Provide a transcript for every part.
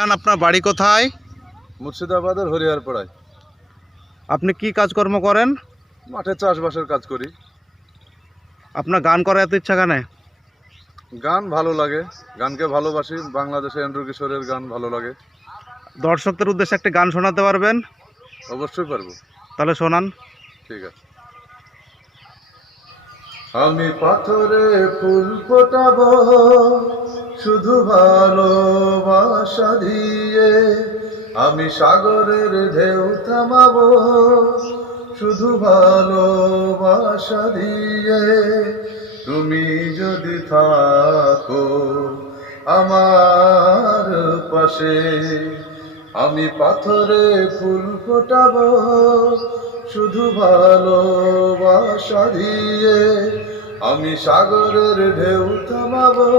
আপনার বাড়ি কোথায়? মুর্শিদাবাদের হরিহরপাড়ায়। আপনি কি কাজকর্ম করেন? মাঠে চাষবাসের কাজ করি। আপনার গান করার এত ইচ্ছা কেন? গান ভালো লাগে, গানকে ভালোবাসি। বাংলাদেশে এন্ড্রু কিশোরের গান ভালো লাগে। দর্শকদের উদ্দেশ্যে একটি গান শোনাতে পারবেন? অবশ্যই পারবো। তাহলে শোনান। ঠিক আছে। আমি পাথরে ফুল ফোটাবো শুধু ভালোবাসা দিয়ে, আমি সাগরের ঢেউ থামাবো শুধু ভালোবাসা দিয়ে। তুমি যদি থাকো আমার পাশে, আমি পাথরে ফুল ফোটাবো শুধু ভালোবাসা দিয়ে, আমি সাগরের ঢেউ থামাবো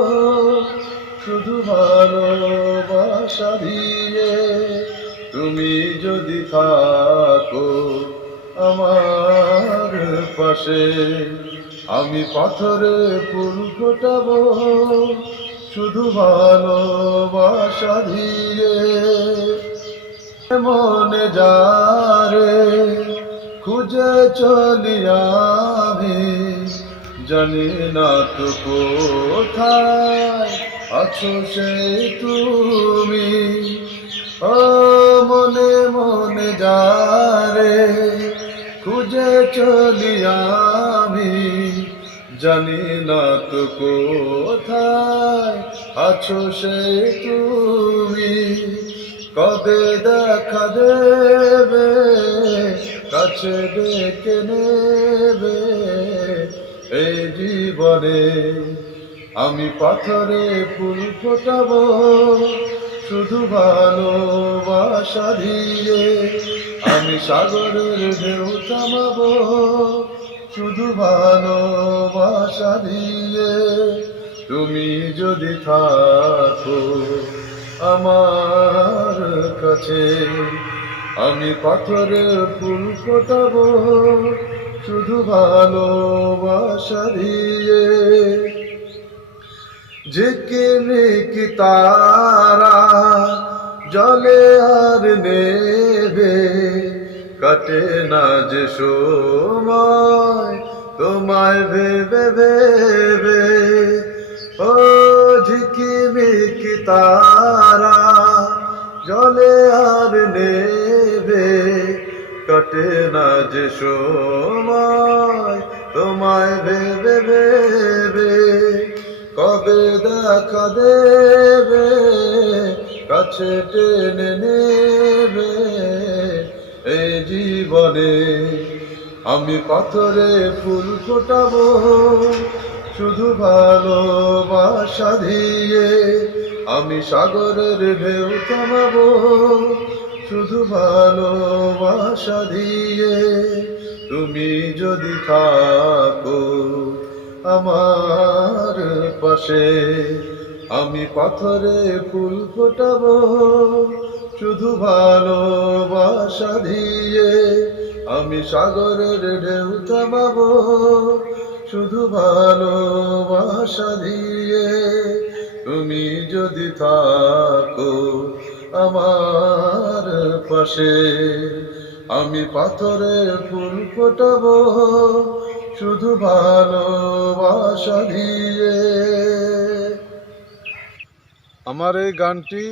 শুধু ভালোবাসা দিয়ে। তুমি যদি থাকো আমার পাশে, আমি পাথরে ফুল ফোটাবো শুধু ভালোবাসা দিয়ে। মনে যারে খুঁজে চলি আমি, জানি না তো কোথায় আছো সেই তুমি। ও মনে মনে যারে খুঁজে চলি আমি, জানি না তো কোথায় আছো সেই তুমি। কবে দেখা দেবে কাছে ডেকে নেবে এই জীবনে। আমি পাথরে ফুল ফোটাবো শুধু ভালোবাসা দিয়ে, আমি সাগরের ঢেউ থামাবো শুধু ভালোবাসা দিয়ে। তুমি যদি থাকো আমার কাছে, আমি পাথরে ফুল ফোটাবো শুধু ভালোবাসা দিয়ে। ঝিকিমিকি তারা জলে আর নেবে, কাটে না যে সময় তোমায় ভেবে ভেবে। ও ঝিকিমিকি তারা জলে আর নেবে, কাটে না যে সময় তোমায় ভেবে ভেবে। কবে দেখা দেবে কাছে টেনে নেবে এই জীবনে। আমি পাথরে ফুল ফোটাবো শুধু ভালোবাসা দিয়ে, আমি সাগরের ঢেউ থামাবো শুধু ভালোবাসা দিয়ে। তুমি যদি থাকো আমার পাশে, আমি পাথরে ফুল ফোটাবো শুধু ভালোবাসা দিয়ে, আমি সাগরের ঢেউ থামাবো শুধু ভালোবাসা দিয়ে। তুমি যদি থাকো আমার পাশে, আমি পাথরে ফুল ফোটাবো শুধু ভালোবাসা দিয়ে। আমার এই গানটি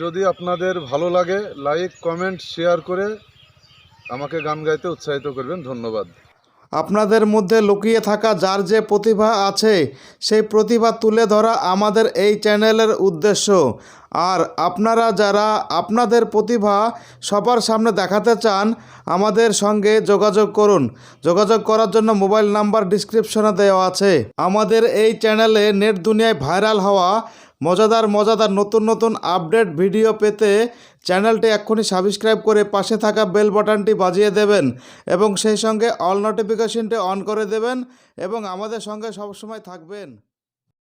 যদি আপনাদের ভালো লাগে, লাইক কমেন্ট শেয়ার করে আমাকে গান গাইতে উৎসাহিত করবেন। ধন্যবাদ। আপনাদের মধ্যে লুকিয়ে থাকা যার যে প্রতিভা আছে, সেই প্রতিভা তুলে ধরা আমাদের এই চ্যানেলের উদ্দেশ্য। আর আপনারা যারা আপনাদের প্রতিভা সবার সামনে দেখাতে চান, আমাদের সঙ্গে যোগাযোগ করুন। যোগাযোগ করার জন্য মোবাইল নাম্বার ডিসক্রিপশনে দেওয়া আছে। আমাদের এই চ্যানেলে নেট দুনিয়ায় ভাইরাল হওয়া মজাদার নতুন নতুন আপডেট ভিডিও পেতে চ্যানেলটি এক্ষুনি সাবস্ক্রাইব করে পাশে থাকা বেল বাটনটি বাজিয়ে দেবেন এবং সেই সঙ্গে অল নোটিফিকেশনটি অন করে দেবেন এবং আমাদের সঙ্গে সবসময় থাকবেন।